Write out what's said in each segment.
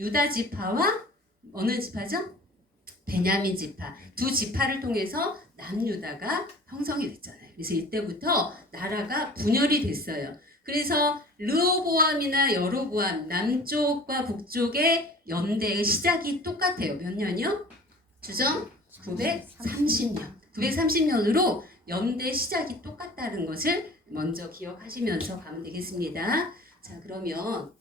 유다 지파와 어느 지파죠? 베냐민 지파. 두 지파를 통해서 남유다가 형성이 됐잖아요. 그래서 이때부터 나라가 분열이 됐어요. 그래서 르호보암이나 여로보암 남쪽과 북쪽의 연대의 시작이 똑같아요. 몇 년이요? 주정 930년. 930년으로 연대 시작이 똑같다는 것을 먼저 기억하시면서 가면 되겠습니다. 자, 그러면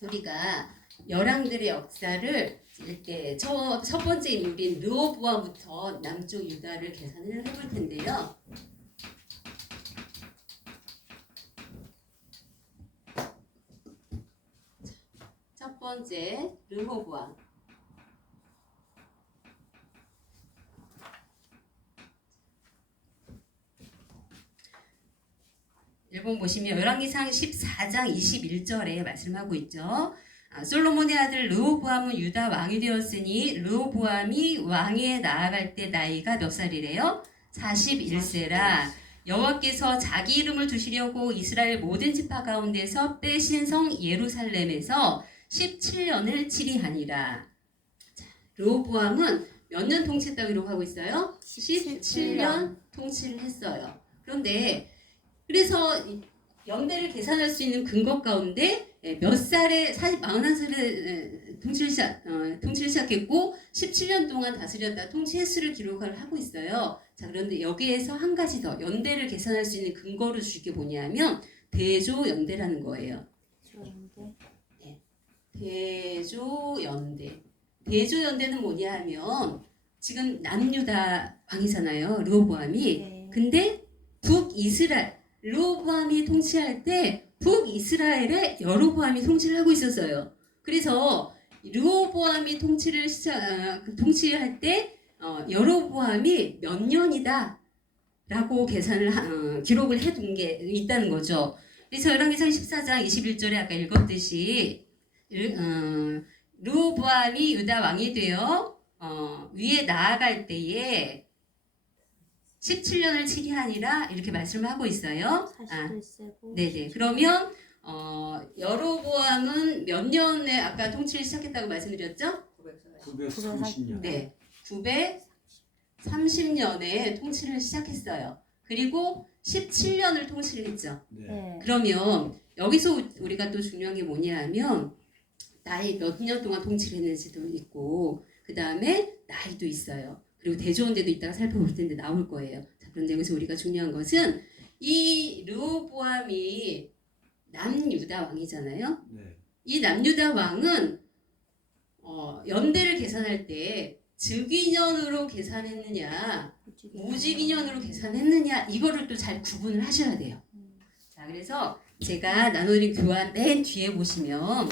우리가 열왕들의 역사를 이렇게 첫 번째 인물인 르호보암부터 남쪽 유다를 계산을 해볼 텐데요. 첫 번째 르호보암. 일본 보시면 열왕기상 14장 21절에 말씀하고 있죠. 솔로몬의 아들 르호보암은 유다 왕이 되었으니 르호보암이 왕위에 나아갈 때 나이가 몇 살이래요? 41세라. 여호와께서 자기 이름을 두시려고 이스라엘 모든 지파 가운데서 빼신 성 예루살렘에서 17년을 치리하니라. 르호보암은 몇 년 통치했다고 기록하고 있어요? 17년 통치를 했어요. 그런데 그래서 연대를 계산할 수 있는 근거 가운데 몇 살에 41살에 통치를 시작했고 17년 동안 다스렸다 통치 횟수를 기록을 하고 있어요. 자, 그런데 여기에서 한 가지 더 연대를 계산할 수 있는 근거를 주게 뭐냐면 대조연대라는 거예요. 네. 대조연대. 대조연대는 뭐냐 하면 지금 남유다 왕이잖아요. 르호보암이. 네. 근데 북이스라엘 르호보암이 통치할 때 북이스라엘에 여로보암이 통치를 하고 있었어요. 그래서 르호보암이 통치할 때 여로보암이 몇 년이다 라고 계산을 기록을 해둔 게 있다는 거죠. 그래서 열왕기상 14장 21절에 아까 읽었듯이 르호보암이 유다 왕이 되어 위에 나아갈 때에 17년을 치리하니라 이렇게 말씀을 하고 있어요. 41세고. 네네. 그러면 여로보암은 몇 년에 아까 통치를 시작했다고 말씀드렸죠? 930년. 네. 930년에 통치를 시작했어요. 그리고 17년을 통치를 했죠. 네. 그러면 여기서 우리가 또 중요한 게 뭐냐 하면 나이 몇 년 동안 통치를 했는지도 있고 그 다음에 나이도 있어요. 그리고 대조원대도 이따가 살펴볼 텐데 나올 거예요. 자, 그런데 여기서 우리가 중요한 것은 이 르호보암이 남유다 왕이잖아요. 네. 이 남유다 왕은 연대를 계산할 때 즉위년으로 계산했느냐 무직위년으로 계산했느냐 이거를 또 잘 구분을 하셔야 돼요. 자, 그래서 제가 나눠드린 교환 맨 뒤에 보시면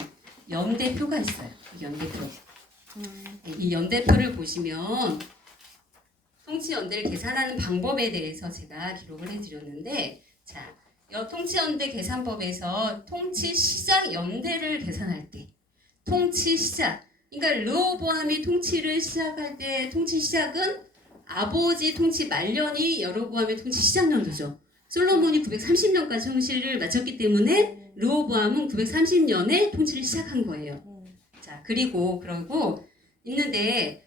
연대표가 있어요. 이 연대표. 이 연대표를 보시면 통치 연대를 계산하는 방법에 대해서 제가 기록을 해드렸는데, 자, 통치 연대 계산법에서 통치 시작 연대를 계산할 때, 통치 시작, 그러니까 르호보암이 통치를 시작할 때 통치 시작은 아버지 통치 말년이 여로보암의 통치 시작 연도죠. 솔로몬이 930년까지 통치를 마쳤기 때문에 르호보암은 930년에 통치를 시작한 거예요. 자, 그리고 있는데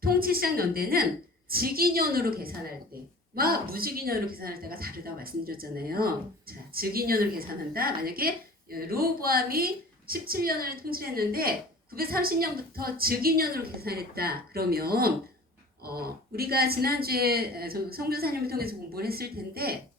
통치 시작 연대는 직위년으로 계산할 때와 무직위년으로 계산할 때가 다르다고 말씀드렸잖아요. 자, 직위년으로 계산한다. 만약에 르호보암이 17년을 통치했는데 930년부터 즉위년으로 계산했다. 그러면 우리가 지난주에 성교사님을 통해서 공부를 했을 텐데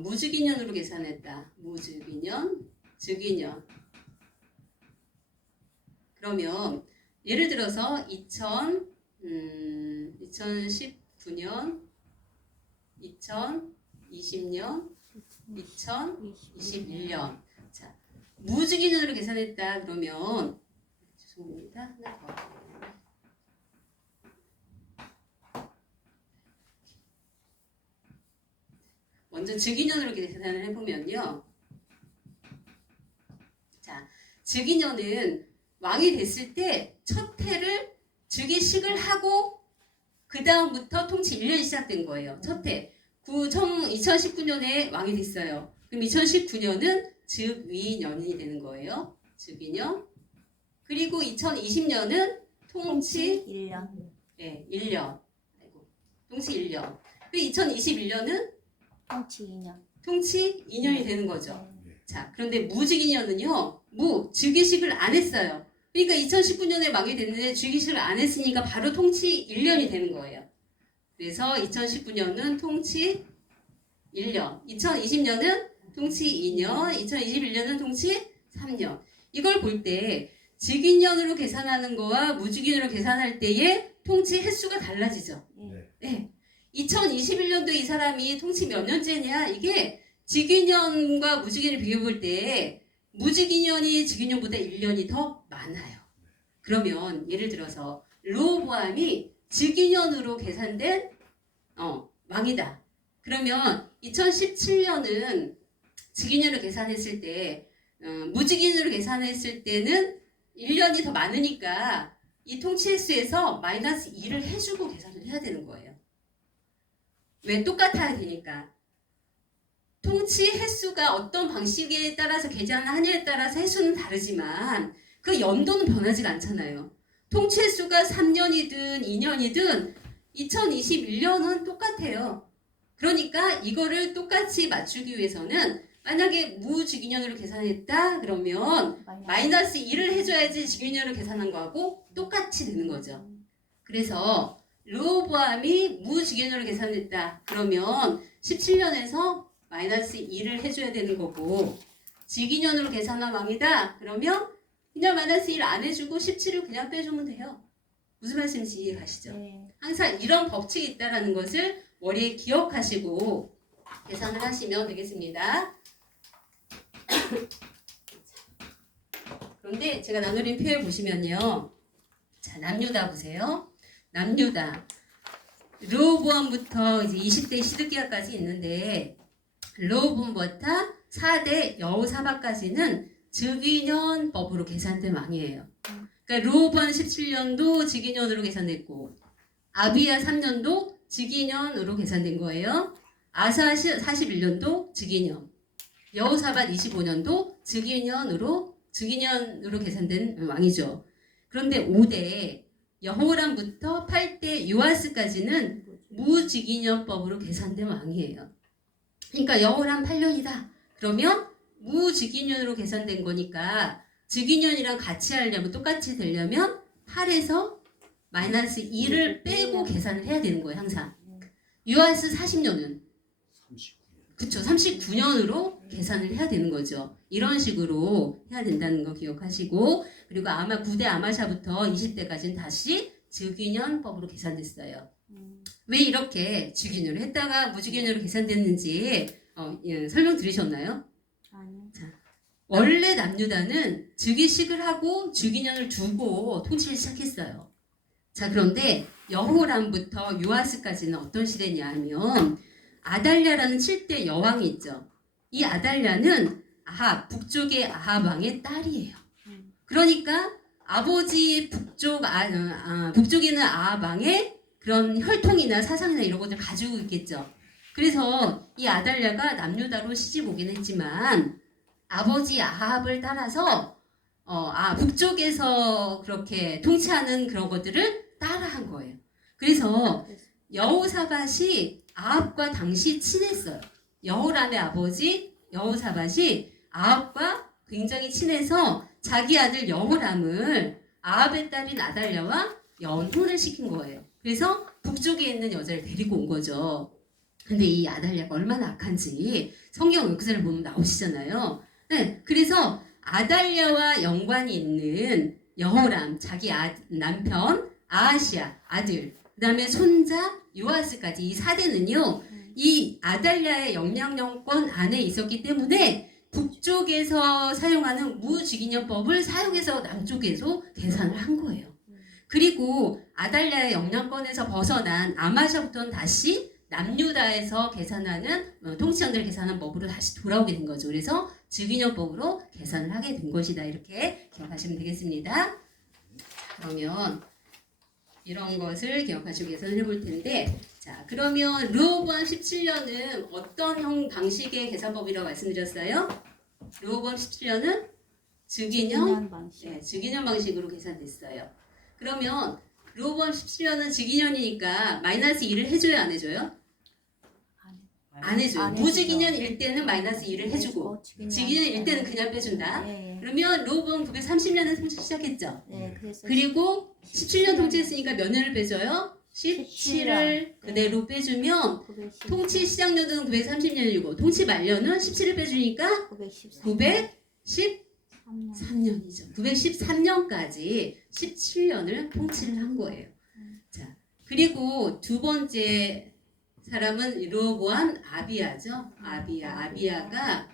무직위년으로 계산했다. 무직위년, 즉위년. 그러면 예를 들어서 2019년, 2020년, 2021년. 자, 무직위년으로 계산했다. 그러면 죄송합니다. 하나 더. 먼저 즉위년으로 계산을 해보면요. 자, 즉위년은 왕이 됐을 때 첫 해를 즉위식을 하고 그 다음부터 통치 1년이 시작된 거예요. 첫 해. 2019년에 왕이 됐어요. 그럼 2019년은 즉위년이 되는 거예요. 즉위년. 그리고 2020년은 통치 1년. 네, 1년. 아이고, 통치 1년. 그리고 2021년은 통치 2년. 통치 2년이 되는 거죠. 네. 자, 그런데 무직인년은요, 즉위식을 안 했어요. 그러니까 2019년에 왕이 됐는데 즉위식을 안 했으니까 바로 통치 1년이 되는 거예요. 그래서 2019년은 통치 1년, 2020년은 통치 2년, 2021년은 통치 3년. 이걸 볼 때 직인년으로 계산하는 거와 무직인으로 계산할 때의 통치 횟수가 달라지죠. 네. 네. 2021년도 이 사람이 통치 몇 년째냐? 이게 직위년과 무직위년을 비교해 볼 때 무직위년이 직위년보다 1년이 더 많아요. 그러면 예를 들어서 르호보암이 직위년으로 계산된 왕이다. 그러면 2017년은 직위년으로 계산했을 때 무직위년으로 계산했을 때는 1년이 더 많으니까 이 통치 횟수에서 마이너스 2를 해주고 계산을 해야 되는 거예요. 왜? 똑같아야 되니까. 통치 횟수가 어떤 방식에 따라서 계산을 하냐에 따라서 횟수는 다르지만 그 연도는 변하지가 않잖아요. 통치 횟수가 3년이든 2년이든 2021년은 똑같아요. 그러니까 이거를 똑같이 맞추기 위해서는 만약에 무직위년으로 계산했다 그러면 마이너스 2를 해줘야지 직위년으로 계산한 거하고 똑같이 되는 거죠. 그래서 르호보암이 무직위년으로 계산했다 그러면 17년에서 마이너스 2를 해줘야 되는 거고 직위년으로 계산한 왕이다 그러면 그냥 마이너스 1 안 해주고 17을 그냥 빼주면 돼요. 무슨 말씀인지 이해가시죠? 네. 항상 이런 법칙이 있다는 것을 머리에 기억하시고 계산을 하시면 되겠습니다. 그런데 제가 나누린 표에 보시면요. 자, 남유다 보세요. 남유다. 르호보암부터 이제 20대 시드기야까지 있는데 르호보암부터 4대 여호사밧까지는 즉위년법으로 계산된 왕이에요. 그러니까 르호보암 17년도 즉위년으로 계산됐고 아비야 3년도 즉위년으로 계산된 거예요. 아사 41년도 즉위년, 여호사밧 25년도 즉위년으로 계산된 왕이죠. 그런데 5대 여호람부터 8대 요아스까지는 무즉위년법으로 계산된 왕이에요. 그러니까 여호람 8년이다. 그러면 무즉위년으로 계산된 거니까 즉위년이랑 같이 하려면 똑같이 되려면 8에서 마이너스 2를 빼고 계산을 해야 되는 거예요. 항상. 요아스 40년은 39년. 그쵸 39년으로 계산을 해야 되는 거죠. 이런 식으로 해야 된다는 거 기억하시고 그리고 아마 9대 아마샤부터 20대까지는 다시 즉위년법으로 계산됐어요. 왜 이렇게 즉위년을 했다가 무즉위년으로 계산됐는지 설명 들으셨나요? 아니요. 원래 남유다는 즉위식을 하고 즉위년을 두고 통치를 시작했어요. 자 그런데 여호람부터 요아스까지는 어떤 시대냐 하면 아달랴라는 7대 여왕이 있죠. 이 아달랴는 북쪽의 아합 왕의 딸이에요. 그러니까 아버지 북쪽에는 아합 왕의 그런 혈통이나 사상이나 이런 것들 가지고 있겠죠. 그래서 이 아달랴가 남유다로 시집 오긴 했지만 아버지 아합을 따라서 북쪽에서 그렇게 통치하는 그런 것들을 따라한 거예요. 그래서 여호사밧이 아합과 당시 친했어요. 여호람의 아버지 여호사밧이 아합과 굉장히 친해서 자기 아들 여호람을 아합의 딸인 아달랴와 연혼을 시킨 거예요. 그래서 북쪽에 있는 여자를 데리고 온 거죠. 근데 이 아달랴가 얼마나 악한지 성경 역사를 보면 나오시잖아요. 네, 그래서 아달랴와 연관이 있는 여호람, 자기 남편 아하시아 아들, 그 다음에 손자 요아스까지 이 4대는요. 이 아달랴의 영향력권 안에 있었기 때문에 북쪽에서 사용하는 무즉위년법을 사용해서 남쪽에서 계산을 한 거예요. 그리고 아달랴의 영향권에서 벗어난 아마샤부터는 다시 남유다에서 계산하는 통치형들을 계산하는 법으로 다시 돌아오게 된 거죠. 그래서 즉위년법으로 계산을 하게 된 것이다. 이렇게 기억하시면 되겠습니다. 그러면 이런 것을 기억하시고 계산을 해볼 텐데, 자 그러면 르호보암 17년은 어떤 방식의 계산법이라고 말씀드렸어요? 르호보암 17년은 즉위년 방식. 네, 즉위년 방식으로 계산됐어요. 그러면 르호보암 17년은 즉위년이니까 마이너스 1을 해줘야 안 해줘요? 안 해줘요. 안 해주죠. 무즉위년일 때는 마이너스 1을 해주고 즉위년일 때는 그냥 빼준다. 네. 그러면 르호보암 930년에 통치 시작했죠. 네, 그래서 그리고 17년 통치했으니까 몇 년을 빼줘요? 17을 그대로 빼주면 910, 통치 시작 연도는 930년이고 통치 만료는 17을 빼주니까 913년. 913년이죠. 913년까지 17년을 통치를 한 거예요. 자, 그리고 두 번째 사람은 르호보암 아비야죠. 아비야가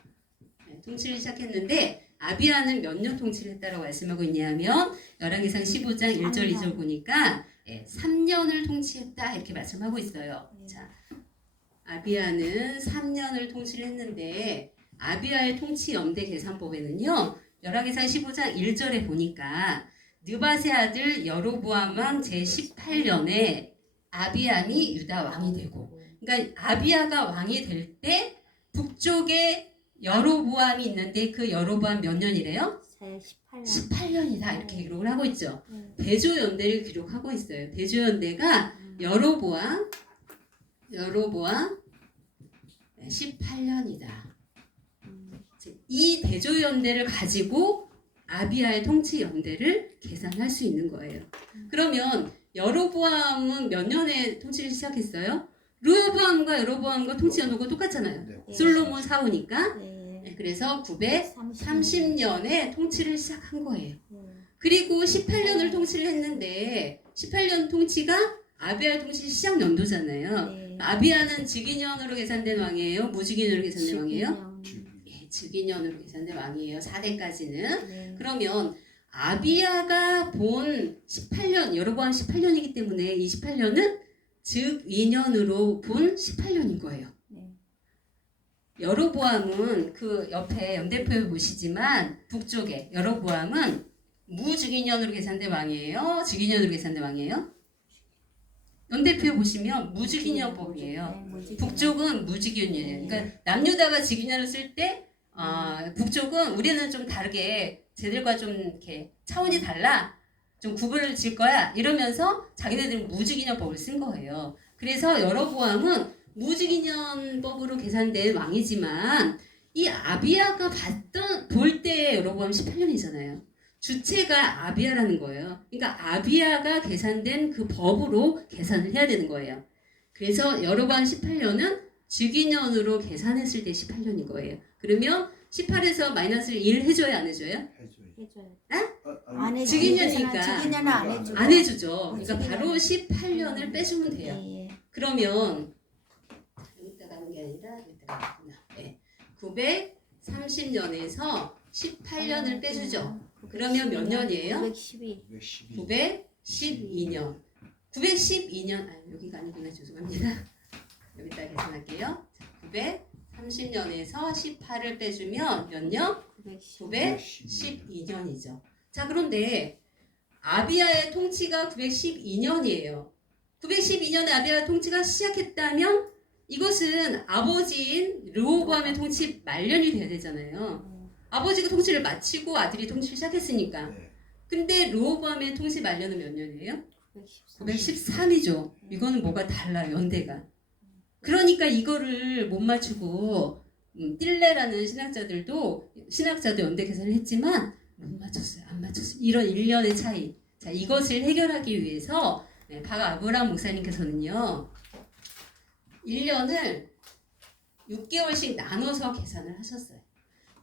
통치를 시작했는데 아비야는 몇 년 통치를 했다고 말씀하고 있냐면 열왕기상 15장 1절 2절 보니까 3년을 통치했다 이렇게 말씀하고 있어요. 자, 아비야는 3년을 통치를 했는데 아비야의 통치 연대 계산법에는요. 열왕기상 15장 1절에 보니까 느밧의 아들 여로보암 왕 제18년에 아비암이 유다 왕이 되고, 그러니까 아비야가 왕이 될 때 북쪽에 여로보암이 있는데 그 여로보암 몇 년이래요? 18년. 18년이다 이렇게 기록을 하고 있죠. 네. 대조연대를 기록하고 있어요. 대조연대가 여로보암 18년이다. 이 대조연대를 가지고 아비야의 통치 연대를 계산할 수 있는 거예요. 그러면 여로보암은 몇 년에 통치를 시작했어요? 르호보암과 여로보암과 통치 연도가 똑같잖아요. 네. 솔로몬 사후니까. 네. 그래서 930년에 통치를 시작한 거예요. 네. 그리고 18년을 통치를 했는데 18년 통치가 아비야 통치 시작 연도잖아요. 네. 아비야는 즉위년으로 계산된 왕이에요? 무즉위년으로 계산된 왕이에요? 즉위년. 예, 즉위년으로 계산된 왕이에요. 4대까지는. 네. 그러면 아비야가 본 18년, 여로보암 18년이기 때문에 이 18년은 즉위년으로 본 18년인 거예요. 네. 여로보암은 그 옆에 연대표에 보시지만 북쪽에 여로보암은 무즉위년으로 계산된 왕이에요? 즉위년으로 계산된 왕이에요? 연대표에 보시면 무즉위년법이에요. 네, 무즉위년. 북쪽은 무즉위년이에요. 그러니까 남유다가 즉위년을 쓸 때 북쪽은 우리는 좀 다르게 쟤들과 좀 이렇게 차원이 달라. 좀 구분을 질 거야. 이러면서 자기네들은 무즉위년법을 쓴 거예요. 그래서 여로보암은 무즉위년법으로 계산된 왕이지만 이 아비야가 볼 때 여로보암 18년이잖아요. 주체가 아비야라는 거예요. 그러니까 아비야가 계산된 그 법으로 계산을 해야 되는 거예요. 그래서 여로보암 18년은 즉위년으로 계산했을 때 18년인 거예요. 그러면 18에서 마이너스를 1 해줘야 안 해줘요? 해줘요. 안 안 즉위년이니까. 즉위년은 안 해주고. 안 해주죠. 그러니까 즉위년. 바로 18년을 빼주면 돼요. 예, 예. 그러면 여기다 가는 게 아니라 여기다 가구나. 네. 930년에서 18년을 빼주죠. 그러면 몇 년이에요? 912. 912년. 912년 여기가 아니구나. 죄송합니다. 여기다 계산할게요. 930년에서 18을 빼주면 몇 년? 912년이죠. 자, 그런데 아비야의 통치가 912년이에요. 912년에 아비야의 통치가 시작했다면 이것은 아버지인 르호보암의 통치 말년이 돼야 되잖아요. 아버지가 통치를 마치고 아들이 통치를 시작했으니까. 근데 르호보암의 통치 말년은 몇 년이에요? 913이죠. 이거는 뭐가 달라요, 연대가. 그러니까 이거를 못 맞추고 띨레라는 신학자도 연대 계산을 했지만 못 맞췄어요. 안 맞췄어요. 이런 1년의 차이. 자, 이것을 해결하기 위해서 박 아브라함 목사님께서는요. 1년을 6개월씩 나눠서 계산을 하셨어요.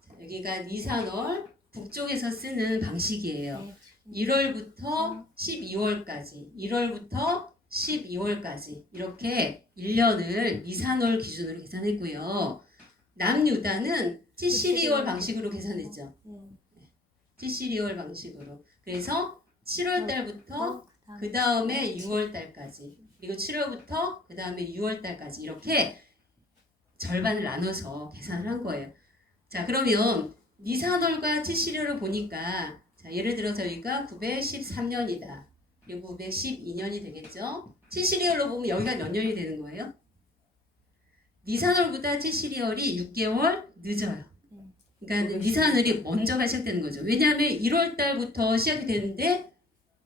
자, 여기가 니산월 북쪽에서 쓰는 방식이에요. 1월부터 12월까지, 1월부터 12월까지 이렇게 1년을 니산월 기준으로 계산했고요. 남유다는 찌시리월 방식으로 계산했죠. 찌시리월 방식으로. 그래서 7월 달부터 그 다음에 6월 달까지, 그리고 7월부터 그 다음에 6월 달까지 이렇게 절반을 나눠서 계산을 한 거예요. 자, 그러면 니산월과 찌시리월을 보니까 자, 예를 들어서 여기가 913년이다. 그리고 912년이 되겠죠. 티시리얼로 보면 여기가 몇 년이 되는 거예요? 니산월보다 티시리얼이 6개월 늦어요. 그러니까 니산월이 먼저가 시작되는 거죠. 왜냐하면 1월 달부터 시작이 되는데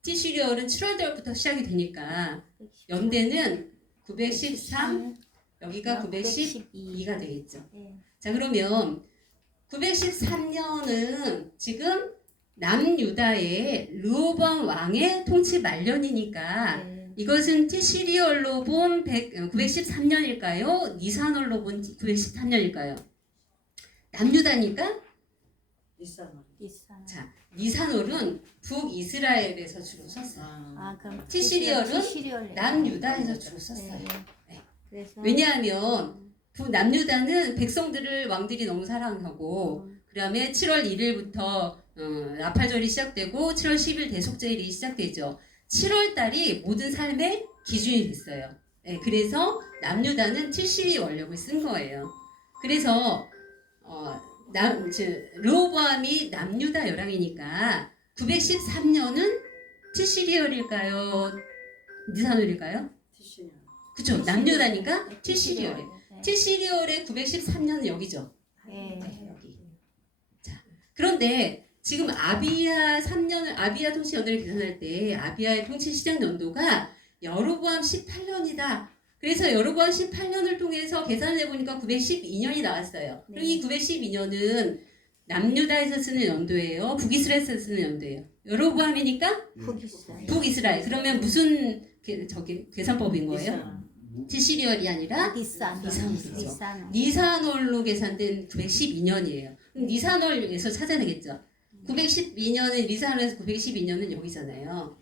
티시리얼은 7월 달부터 시작이 되니까 연대는 913, 여기가 912가 되겠죠. 네. 자, 그러면 913년은 지금 남유다의 르호보암 왕의 통치 말년이니까 네. 이것은 티시리얼로 본 913년일까요? 니산월로 본 913년일까요? 남유다니까? 비싼 비싼. 자, 니산월은 북이스라엘에서 주로 썼어요. 아, 그럼 티시리얼은 티시리얼 남유다에서 주로 썼어요. 네. 네. 그래서 왜냐하면 북남유다는 백성들을 왕들이 너무 사랑하고 그 다음에 7월 1일부터 나팔절이 시작되고 7월 10일 대속제일이 시작되죠. 7월 달이 모든 삶의 기준이 됐어요. 네, 그래서 남유다는 티시리 원력을 쓴 거예요. 그래서 르호보암이 남유다 열왕이니까 913년은 티시리얼일까요? 니산월일까요? 티시년. 그쵸, 남유다니까 티시리얼에. 네. 티시리얼의 913년은 여기죠. 네. 네, 여기. 자, 그런데 지금 아비야 3년을 아비야 통치 연도를 계산할 때 아비야의 통치 시작 연도가 여로보암 18년이다. 그래서 여로보암 18년을 통해서 계산을 해보니까 912년이 나왔어요. 그럼 이 912년은 남유다에서 쓰는 연도예요. 북이스라엘에서 쓰는 연도예요. 여로보암이니까 북이스라엘. 북이스라엘. 그러면 무슨 계산법인 거예요? 비싼. 티시리얼이 아니라 비싼. 니산월이죠. 비싼. 니산월로 계산된 912년이에요. 니산월에서 찾아내겠죠. 912년은 니산월에서 912년은 여기잖아요.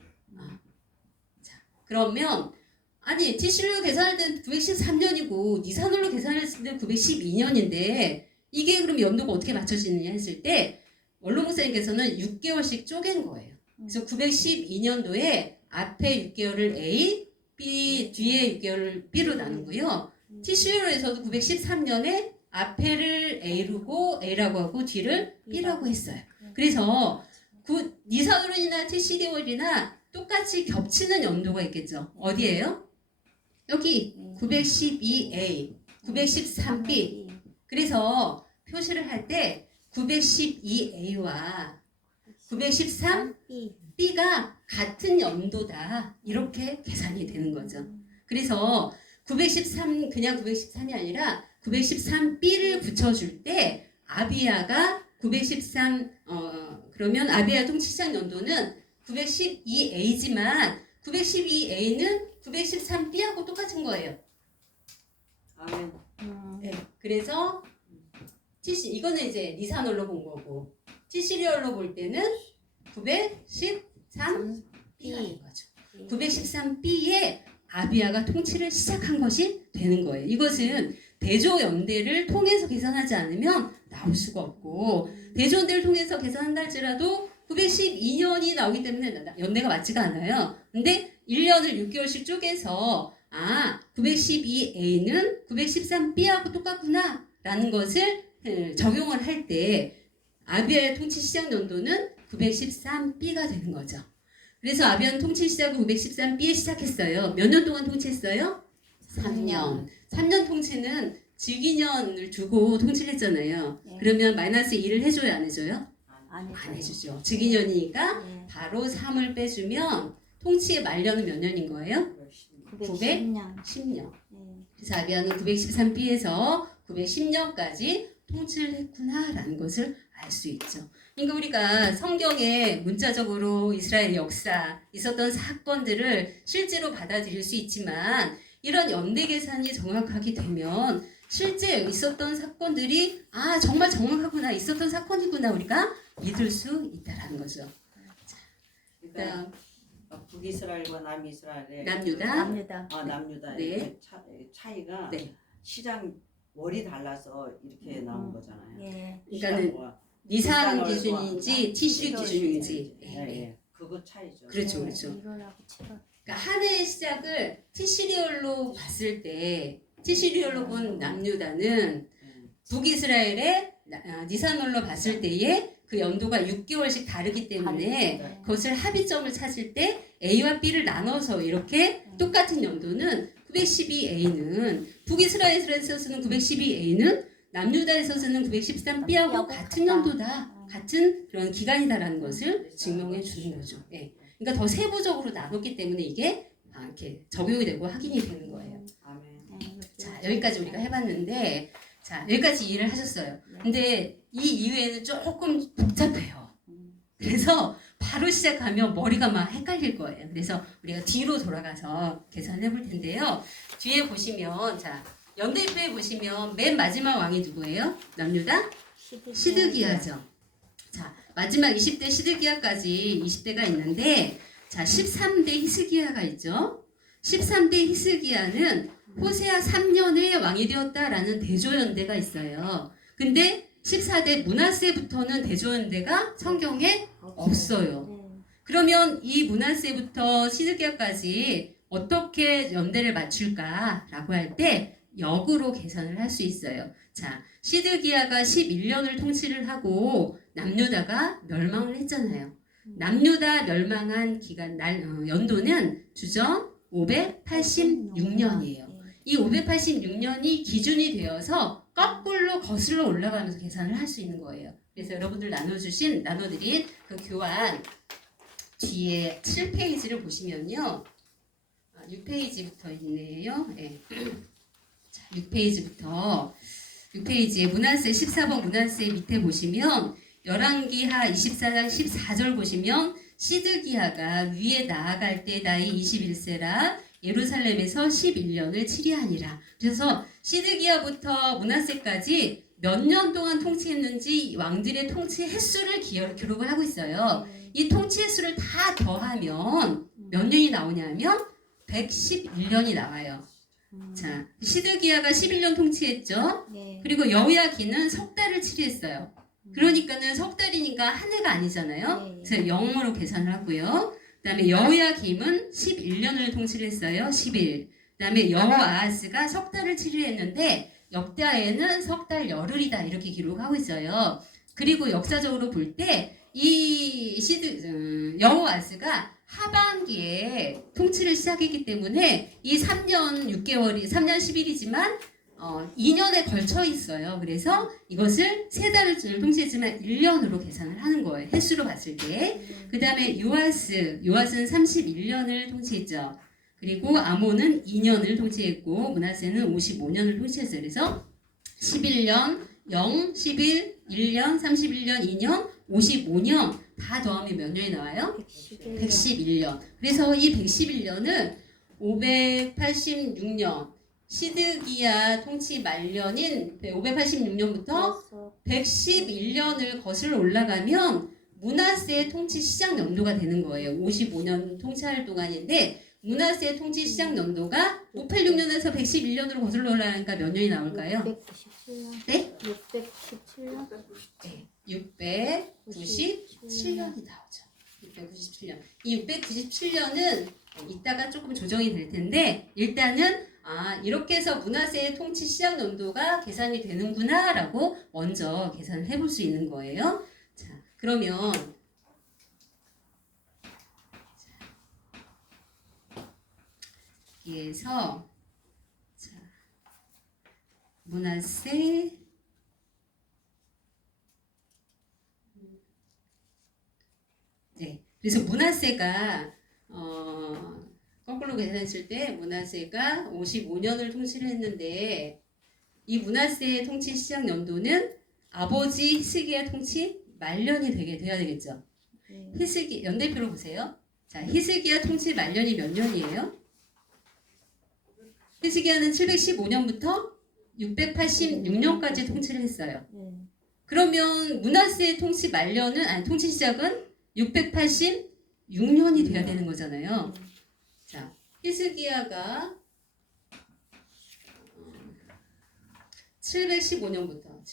자, 그러면 아니 티시리얼로 계산할 때는 913년이고 니산월로 계산했을 때는 912년인데 이게 그럼 연도가 어떻게 맞춰지느냐 했을 때 원로 목사님께서는 6개월씩 쪼갠 거예요. 그래서 912년도에 앞에 6개월을 A, B, 뒤에 6개월을 B로 나누고요. 티시리얼에서도 913년에 앞에를 A라고 하고 뒤를 B라고 했어요. 그래서 니산월이나 티시리얼이나 똑같이 겹치는 연도가 있겠죠. 어디예요? 여기 912A, 913B. 그래서 표시를 할 때 912A와 913B가 같은 연도다. 이렇게 계산이 되는 거죠. 그래서 913 그냥 913이 아니라 913B를 붙여줄 때 아비야가 913 그러면 아비야 통치장 연도는 912A지만 912A는 913B하고 똑같은 거예요. 아멘. 네, 그래서 이거는 이제 니산월로 본 거고 티시리얼로 볼 때는 913B인 거죠. 913B에 아비야가 통치를 시작한 것이 되는 거예요. 이것은 대조연대를 통해서 계산하지 않으면 나올 수가 없고 대조연대를 통해서 계산한다 할지라도 912년이 나오기 때문에 연대가 맞지가 않아요. 근데 1년을 6개월씩 쪼개서 912A는 913B하고 똑같구나 라는 것을 적용을 할 때 아비야의 통치 시작 연도는 913B가 되는 거죠. 그래서 아비야는 통치 시작을 913B에 시작했어요. 몇 년 동안 통치했어요? 3년. 3년 통치는 즉위년을 두고 통치를 했잖아요. 네. 그러면 마이너스 2를 해줘요? 안 해줘요? 안 안 해주죠. 즉위년이니까 네. 바로 3을 빼주면 통치의 말년은 몇 년인 거예요? 910년. 10년. 네. 그래서 아비야는 913B에서 910년까지 통치를 했구나라는 것을 알 수 있죠. 그러니까 우리가 성경에 문자적으로 이스라엘 역사 있었던 사건들을 실제로 받아들일 수 있지만 이런 연대 계산이 정확하게 되면 실제 있었던 사건들이 정말 정확하구나 있었던 사건이구나 우리가 믿을 수 있다라는 거죠. 그러니까 북이스라엘과 남이스라엘의 남유다. 남유다. 남유다의 네. 차이가 네. 시장 월이 달라서 이렇게 나온 거잖아요. 예. 그러니까는 시장과 니산 니산월과 기준인지 티슈리 기준인지. 예. 그거 차이죠. 그렇죠, 그렇죠. 1월하고 7월. 그러니까 한 해의 시작을 티시리얼로 봤을 때 티시리얼로 본 남유다는 예. 북이스라엘의 니산월로 봤을 때에 그 연도가 6개월씩 다르기 때문에 네. 그것을 합의점을 찾을 때 A와 B를 나눠서 이렇게 똑같은 연도는 912A는 북이스라엘에서 쓰는 912A는 남유다에서 쓰는 913B하고 같은 연도다. 같은 그런 기간이다라는 것을 증명해 주는 거죠. 예. 그러니까 더 세부적으로 나눴기 때문에 이게 이렇게 적용이 되고 확인이 되는 거예요. 아멘. 자, 여기까지 우리가 해봤는데, 자, 여기까지 이해를 하셨어요. 근데 이 이후에는 조금 복잡해요. 그래서 바로 시작하면 머리가 막 헷갈릴 거예요. 그래서 우리가 뒤로 돌아가서 계산해 볼 텐데요. 뒤에 보시면, 자, 연대표에 보시면 맨 마지막 왕이 누구예요? 남유다? 시드기야죠. 자, 마지막 20대 시드기야까지 20대가 있는데, 자, 13대 히스기야가 있죠. 13대 히스기야는 호세아 3년에 왕이 되었다라는 대조연대가 있어요. 근데 14대 므낫세부터는 대조연대가 성경에 없어요. 그러면 이 므낫세부터 시드기야까지 어떻게 연대를 맞출까라고 할 때 역으로 계산을 할 수 있어요. 자, 시드기야가 11년을 통치를 하고 남유다가 멸망을 했잖아요. 남유다 멸망한 기간 연도는 주전 586년이에요. 이 586년이 기준이 되어서 거꾸로 거슬러 올라가면서 계산을 할 수 있는 거예요. 그래서 여러분들 나눠드린 그 교환 뒤에 7페이지를 보시면요. 6페이지부터 있네요. 네. 자, 6페이지에 므낫세 14번 므낫세 밑에 보시면 열왕기하 24장 14절 보시면 시드기야가 위에 나아갈 때 나이 21세라 예루살렘에서 11년을 치리하니라. 그래서 시드기야부터 므낫세까지 몇 년 동안 통치했는지 왕들의 통치 횟수를 기록을 하고 있어요. 이 통치 횟수를 다 더하면 몇 년이 나오냐면 111년이 나와요. 자, 시드기야가 11년 통치했죠. 그리고 여호야긴은 석 달을 치리했어요. 그러니까는 석 달이니까 한 해가 아니잖아요. 그래서 0으로 계산을 하고요. 그다음에 여호야김은 11년을 통치를 했어요. 11. 그다음에 여호아하스가 석 달을 치리했는데 역대하에는 석 달 열흘이다 이렇게 기록하고 있어요. 그리고 역사적으로 볼 때 이 여호아스가 하반기에 통치를 시작했기 때문에 이 3년 6개월이 3년 10일이지만 2년에 걸쳐 있어요. 그래서 이것을 3달을 통치했지만 1년으로 계산을 하는 거예요. 횟수로 봤을 때. 그 다음에 요아스는 31년을 통치했죠. 그리고 아몬은 2년을 통치했고 므낫세는 55년을 통치했어요. 그래서 11년, 0, 11, 1년, 31년, 2년, 55년 다 더하면 몇 년이 나와요? 111년. 그래서 이 111년은 586년 시드기야 통치 말년인 586년부터 111년을 거슬러 올라가면 므낫세의 통치 시작 연도가 되는 거예요. 55년 통치할 동안인데 므낫세의 통치 시작 연도가 586년에서 111년으로 거슬러 올라가니까 몇 년이 나올까요? 697년. 네? 617년. 네. 697년이 나오죠. 697년. 이 697년은 이따가 조금 조정이 될 텐데 일단은 이렇게 해서 므낫세의 통치 시작 연도가 계산이 되는구나라고 먼저 계산을 해볼 수 있는 거예요. 자, 그러면 여기에서 므낫세 네, 그래서 므낫세가 거꾸로 계산했을 때 므낫세가 55년을 통치를 했는데 이 므낫세의 통치 시작 연도는 아버지 히스기야 통치 말년이 돼야 되겠죠. 연대표로 보세요. 자, 히스기야 통치 말년이 몇 년이에요? 히스기야는 715년부터 686년까지 통치를 했어요. 그러면 므낫세의 통치 말년은 통치 시작은 686년이 돼야 되는 거잖아요. 자, 히스기야가 715년부터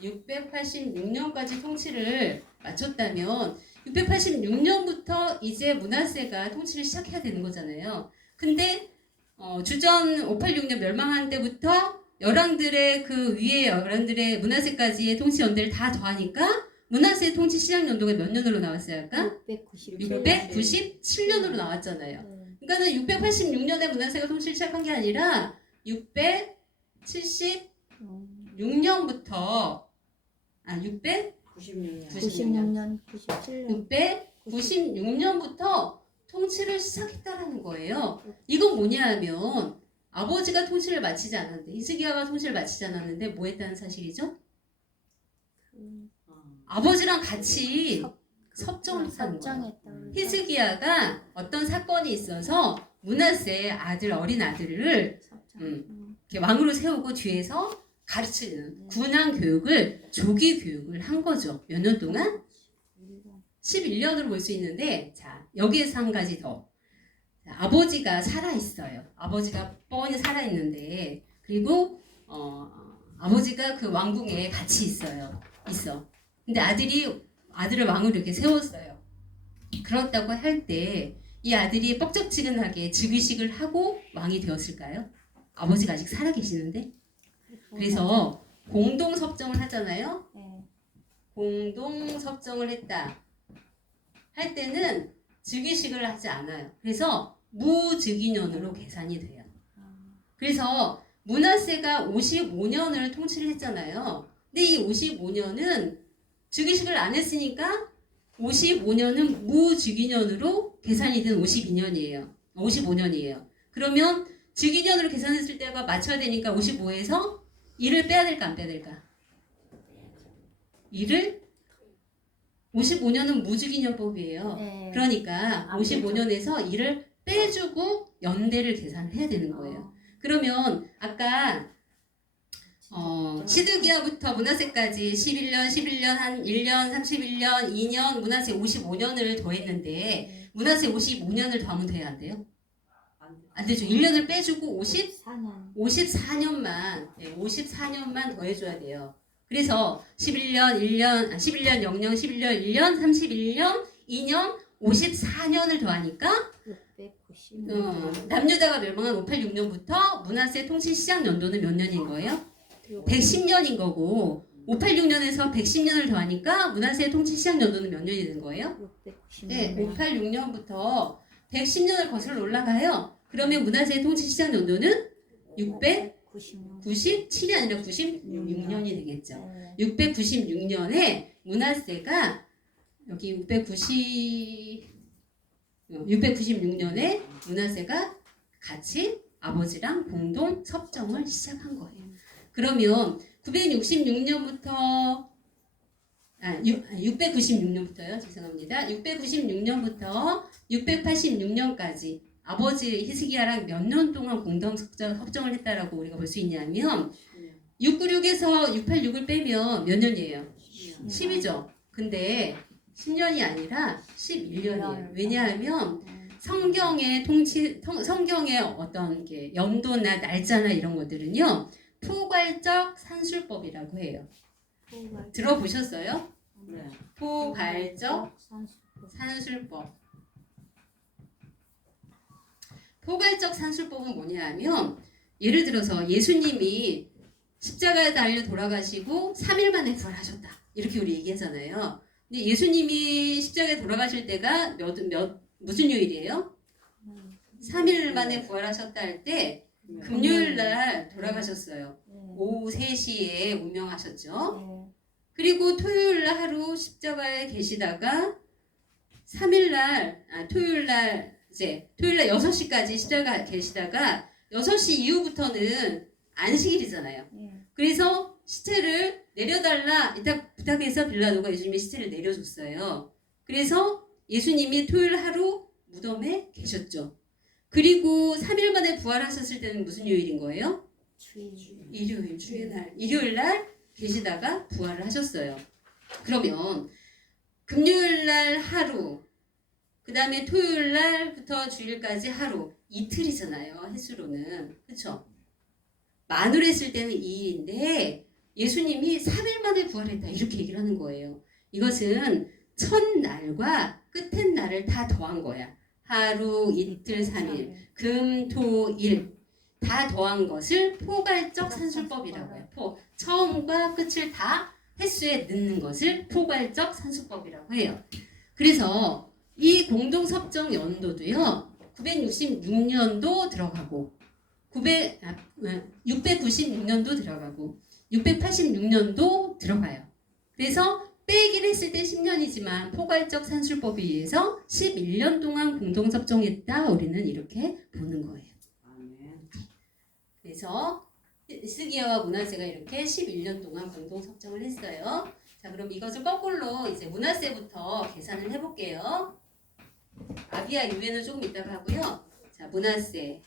686년까지 통치를 마쳤다면 686년부터 이제 므낫세가 통치를 시작해야 되는 거잖아요. 근데 주전 586년 멸망한 때부터 열왕들의 그 위에 열왕들의 문하세까지의 통치 연대를 다 더하니까 문하세 통치 시작 연도가 몇 년으로 나왔어요? 아까 697년으로 나왔잖아요. 그러니까는 686년에 문하세가 통치를 시작한 게 아니라 676년부터 96년. 696년부터 통치를 시작했다라는 거예요. 이건 뭐냐 하면 아버지가 통치를 마치지 않았는데 히스기야가 통치를 마치지 않았는데 뭐 했다는 사실이죠? 아버지랑 같이 섭정을 했다는 거예요. 히스기야가 어떤 사건이 있어서 문하세 아들 어린 아들을 이렇게 왕으로 세우고 뒤에서 가르치는 군항 교육을 조기 교육을 한 거죠. 몇 년 동안? 11년으로 볼 수 있는데 자 여기에서 한 가지 더 아버지가 살아있어요. 아버지가 뻔히 살아있는데 그리고 아버지가 그 왕궁에 같이 있어. 근데 아들을 왕으로 이렇게 세웠어요. 그렇다고 할 때 이 아들이 뻑적지근하게 즉위식을 하고 왕이 되었을까요? 아버지가 아직 살아계시는데 그래서 공동섭정을 하잖아요. 공동섭정을 했다 할 때는 즉위식을 하지 않아요. 그래서 무즉위년으로 계산이 돼요. 그래서 문하세가 55년을 통치를 했잖아요. 근데 이 55년은 즉위식을 안 했으니까 55년은 무즉위년으로 계산이 된 55년이에요. 그러면 즉위년으로 계산했을 때가 맞춰야 되니까 55에서 1을 빼야 될까 안 빼야 될까? 55년은 무즉위년법이에요. 그러니까 55년에서 1을 빼주고 연대를 계산을 해야 되는 거예요. 그러면 아까 시드기야부터 문하세까지 11년 한 1년 31년 2년 문하세 55년을 더했는데 문하세 55년을 더하면 돼야 안 돼요? 안 되죠. 1년을 빼주고 54년만 더해줘야 돼요. 그래서 11년 00, 11년 31년 2년 54년을 더하니까 남유다가 멸망한 586년부터 문하세 통치 시작 연도는 몇 년인 거예요? 110년인 거고 586년에서 110년을 더하니까 문하세 통치 시작 연도는 몇 년이 된 거예요? 네, 586년부터 110년을 거슬러 올라가요. 그러면 문하세 통치 시작 연도는 697이 아니라 96년이 되겠죠. 696년에 문하세가 여기 696년에 문하세가 같이 아버지랑 공동 섭정을 시작한 거예요. 그러면 966년부터 696년부터요. 죄송합니다. 696년부터 686년까지 아버지 히스기야랑 몇 년 동안 공동 섭정을 했다라고 우리가 볼 수 있냐면 696에서 686을 빼면 몇 년이에요? 10이죠. 근데 10년이 아니라 11년이에요. 왜냐하면 성경의 어떤 게 연도나 날짜나 이런 것들은요. 포괄적 산술법이라고 해요. 들어보셨어요? 네. 포괄적 산술법. 포괄적 산술법은 뭐냐면 예를 들어서 예수님이 십자가에 달려 돌아가시고 3일 만에 부활하셨다. 이렇게 우리 얘기하잖아요. 근데 예수님이 십자가에 돌아가실 때가 무슨 요일이에요? 3일 만에 부활하셨다 할 때 금요일 날 돌아가셨어요. 오후 3시에 운명하셨죠. 그리고 토요일 날 하루 십자가에 계시다가 토요일 날 6시까지 십자가에 계시다가 6시 이후부터는 안식일이잖아요. 그래서 시체를 내려달라 이딱 부탁해서 빌라도가 예수님의 시체를 내려줬어요. 그래서 예수님이 토요일 하루 무덤에 계셨죠. 그리고 3일 만에 부활하셨을 때는 무슨 요일인 거예요? 일요일, 주의 날. 일요일 날 계시다가 부활을 하셨어요. 그러면 금요일 날 하루, 그 다음에 토요일 날부터 주일까지 하루, 이틀이잖아요. 횟수로는. 그렇죠? 만으로 했을 때는 2일인데 예수님이 3일 만에 부활했다. 이렇게 얘기를 하는 거예요. 이것은 첫날과 끝의 날을 다 더한 거야. 하루, 이틀, 3일. 금, 토, 일. 다 더한 것을 포괄적 산술법이라고 해요. 처음과 끝을 다 횟수에 넣는 것을 포괄적 산술법이라고 해요. 그래서 이 공동섭정 연도도요. 966년도 들어가고 696년도 들어가고 686년도 들어가요. 그래서 빼기를 했을 때 10년이지만 포괄적 산술법에 의해서 11년 동안 공동섭정했다. 우리는 이렇게 보는 거예요. 아멘. 그래서 히스기야와 므낫세가 이렇게 11년 동안 공동섭정을 했어요. 자, 그럼 이것을 거꾸로 이제 므낫세부터 계산을 해볼게요. 아비야 이후에는 조금 이따가 하고요. 자, 므낫세가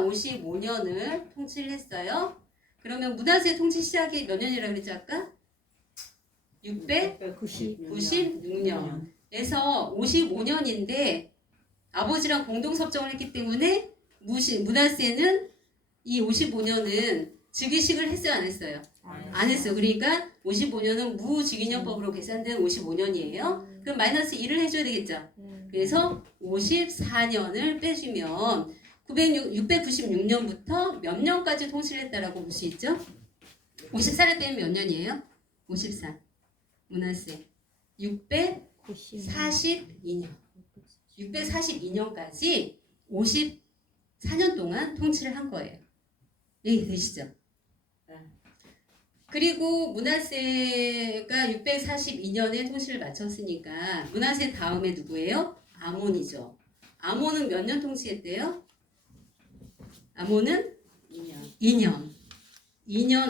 55년을 통치를 했어요. 그러면 므낫세 통치 시작이 몇 년이라고 그랬지 아까? 696년. 그래서 55년인데 아버지랑 공동섭정을 했기 때문에 므낫세는 이 55년은 즉위식을 했어요 안 했어요? 안 했어요. 그러니까 55년은 무즉위년법으로 계산된 55년이에요. 그럼 마이너스 1을 해줘야 되겠죠. 그래서 54년을 빼주면 696년부터 몇 년까지 통치를 했다라고 볼 수 있죠? 54를 빼면 몇 년이에요? 54. 므낫세 642년. 642년까지 54년 동안 통치를 한 거예요. 이해되시죠? 그리고 므낫세가 642년에 통치를 마쳤으니까 므낫세 다음에 누구예요? 아몬이죠. 아몬은 몇 년 통치했대요? 아몬은 2년.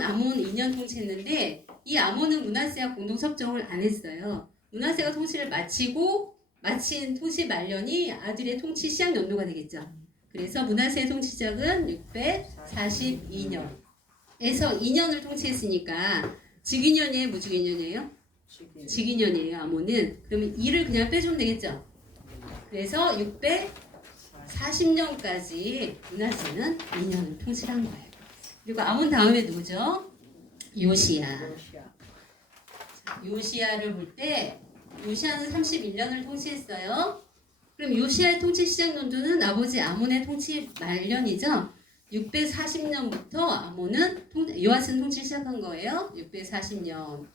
아몬 2년 통치했는데 이 아몬은 므낫세와 공동섭정을 안 했어요. 므낫세가 통치를 마친 통치 말년이 아들의 통치 시작 연도가 되겠죠. 그래서 므낫세의 통치 시작은 642년. 에서 2년을 통치했으니까 즉위년이에요, 무즉위년이에요? 즉위년이에요. 아몬은. 그러면 2를 그냥 빼주면 되겠죠. 그래서 640년까지 므낫세는 2년을 통치한 거예요. 그리고 아몬 다음에 누구죠? 요시야. 요시야를 볼 때 요시야는 31년을 통치했어요. 그럼 요시야의 통치 시작 연도는 아버지 아몬의 통치 말년이죠. 640년부터 아몬은 요아스는 통치 시작한 거예요. 640년.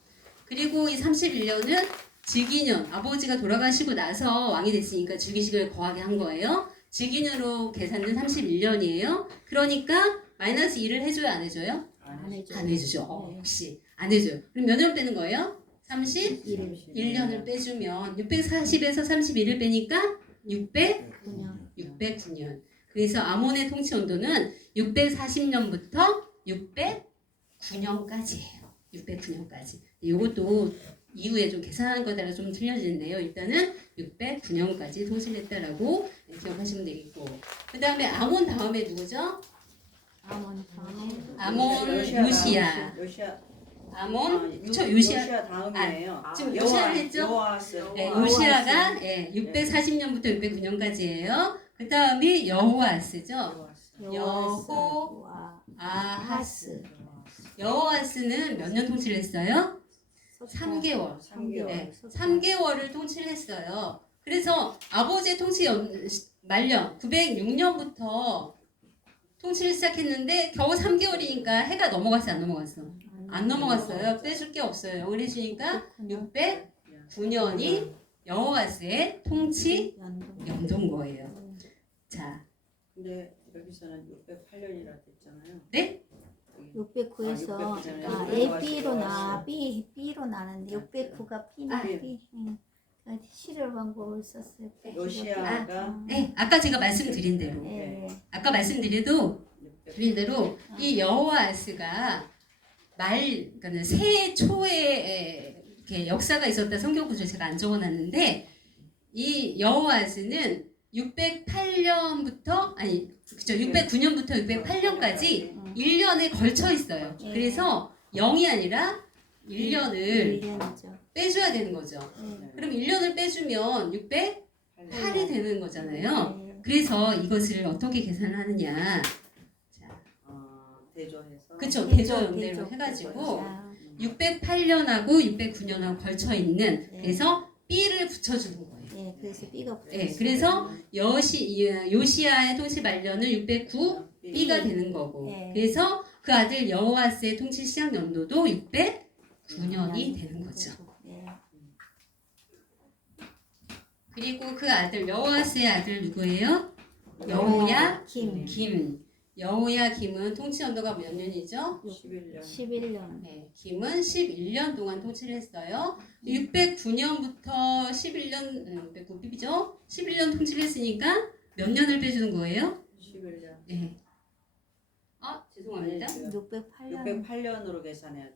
그리고 이 31년은 즉위년. 아버지가 돌아가시고 나서 왕이 됐으니까 즉위식을 거하게 한 거예요. 즉위년으로 계산된 31년이에요. 그러니까 마이너스 2를 해줘요, 안 해줘요? 안 해주죠. 역시 안 해줘요. 그럼 몇 년 빼는 거예요? 31년을 빼주면 640에서 31을 빼니까 609년. 그래서 아몬의 통치 연도는 640년부터 609년까지예요. 609년까지. 이것도 이후에 좀 계산하는 거에 따라 좀 틀려지는데요. 일단은 609년까지 통치를 했다라고 기억하시면 되겠고. 그 다음에 아몬 다음에 누구죠? 아몬 요시야. 아몬 그쵸 요시야 다음이에요. 지금 요시야를 했죠? 요아스. 네, 요시야가 640년부터 609년까지예요. 그 다음이 여호아스죠. 여호아하스. 여호아스는 몇 년 통치를 했어요? 3개월. 3개월을 통치를 했어요. 그래서 아버지의 통치 말년 906년부터 통치를 시작했는데 겨우 3개월이니까 해가 넘어갔어 안 넘어갔어? 안 넘어갔어요. 빼줄 게 없어요. 0을 해주니까 609년이 여호아스의 통치 연도인 거예요. 자, 근데 여기서는 608년이라 됐잖아요. 네? 609에서 B로 나는데 609가 B. 실을 방법을 썼어요. 요시야가 네, 아까 제가 말씀드린 대로 드린 대로 이 여호아스가 그러니까 새해 초에 이렇게 역사가 있었다 성경 구절 제가 안 적어놨는데 이 여호아스는 608년부터 그죠 609년부터 608년까지 1년에 걸쳐 있어요. 그래서 0이 아니라 1년을 빼줘야 되는 거죠. 그럼 1년을 빼주면 608이 되는 거잖아요. 그래서 이것을 어떻게 계산하느냐? 대조해서. 그쵸 대조 연대로 해가지고 608년하고 609년하고 걸쳐 있는 그래서 B를 붙여주는 거예요. 그래서 B가 붙었어. 네, 그래서 요시야의 통치 만년은 609 B가 되는 거고. 네. 그래서 그 아들 여호아스의 통치 시작 연도도 609년이 되는 거죠. 네. 그리고 그 아들 여호아스의 아들 누구예요? 여호야 김. 여호야 김은 통치 연도가 몇 년이죠? 11년. 네, 김은 11년 동안 통치를 했어요. 609년부터 11년, 609죠? 11년 통치를 했으니까 몇 년을 빼주는 거예요? 11년. 네. 아, 죄송합니다. 608년. 608년으로 계산해야 돼.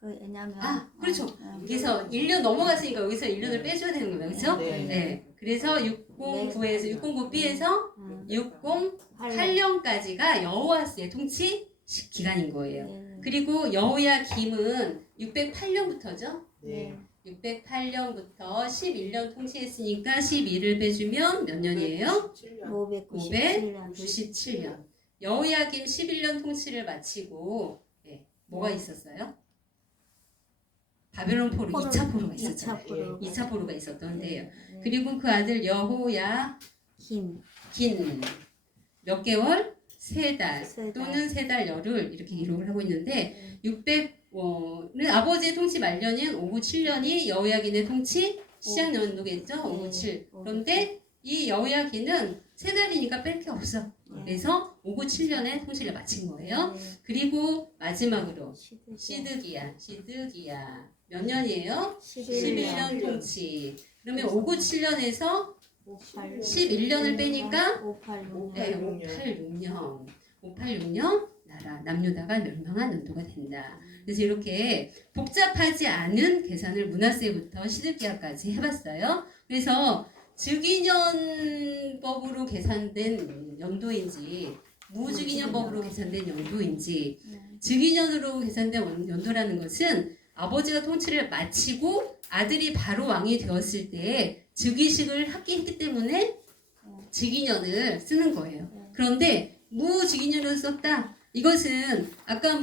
왜냐면 그렇죠. 그래서 1년 넘어갔으니까 여기서 1년을 빼줘야 되는 거예요. 그렇죠? 네. 네. 그래서 609에서 609B에서 608년까지가 여호아스의 통치 기간인 거예요. 네. 그리고 여호야 김은 608년부터죠. 네. 608년부터 11년 통치했으니까 12를 빼주면 몇 년이에요? 597년. 597년. 여호야김 11년 통치를 마치고 뭐가 있었어요? 바벨론 포로 2차 포로가 있었잖아요. 2차 포로가 있었던데요. 네. 그리고 그 아들 여호야 긴 몇 개월? 3달 또는 3달 열흘 이렇게 기록을 하고 있는데 600는 아버지의 통치 말년인 597년이 여호야긴의 통치 시작 연도겠죠? 597. 그런데 이 여호야긴은 3달이니까 뺄 게 없어. 그래서 597년에 통치를 마친 거예요. 그리고 마지막으로 시드기야 몇 년이에요? 11년 통치. 그러면 597년에서 11년을 빼니까 586년 나라 남유다가 멸망한 연도가 된다. 그래서 이렇게 복잡하지 않은 계산을 므낫세부터 시드기야까지 해봤어요. 그래서 즉위년법으로 계산된 연도인지 무즉위년법으로 계산된 연도인지 즉위년으로 계산된 연도라는 것은 아버지가 통치를 마치고 아들이 바로 왕이 되었을 때 즉위식을 했기 때문에 즉위년을 쓰는 거예요. 그런데 무즉위년으로 썼다. 이것은 아까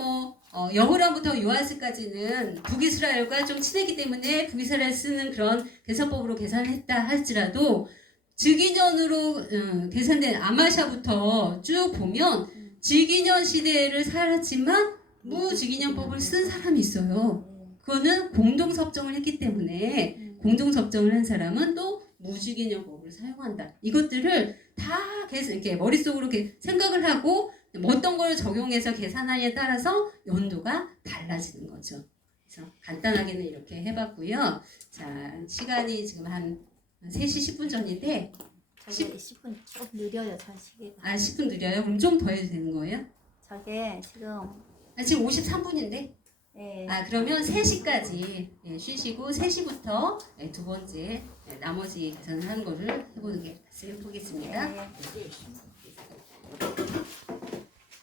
여호람부터 요아스까지는 북이스라엘과 좀 친했기 때문에 북이스라엘 쓰는 그런 계산법으로 계산했다 할지라도 즉위년으로 계산된 아마샤부터 쭉 보면 즉위년 시대를 살았지만 무즉위년법을 쓴 사람이 있어요. 그거는 공동섭정을 했기 때문에 공동섭정을 한 사람은 또 무즉위년법을 사용한다. 이것들을 다 이렇게 머릿속으로 이렇게 생각을 하고 어떤 걸 적용해서 계산하냐에 따라서 연도가 달라지는 거죠. 그래서 간단하게는 이렇게 해봤고요. 자, 시간이 지금 한 3시 10분 전인데 저게 10분 좀 느려요. 저 시계가. 10분 느려요? 그럼 좀 더 해도 되는 거예요? 저게 지금 지금 53분인데 네. 그러면 3시까지 쉬시고 3시부터 두 번째 나머지 계산을 하는 거를 해보는 게 보겠습니다. 네.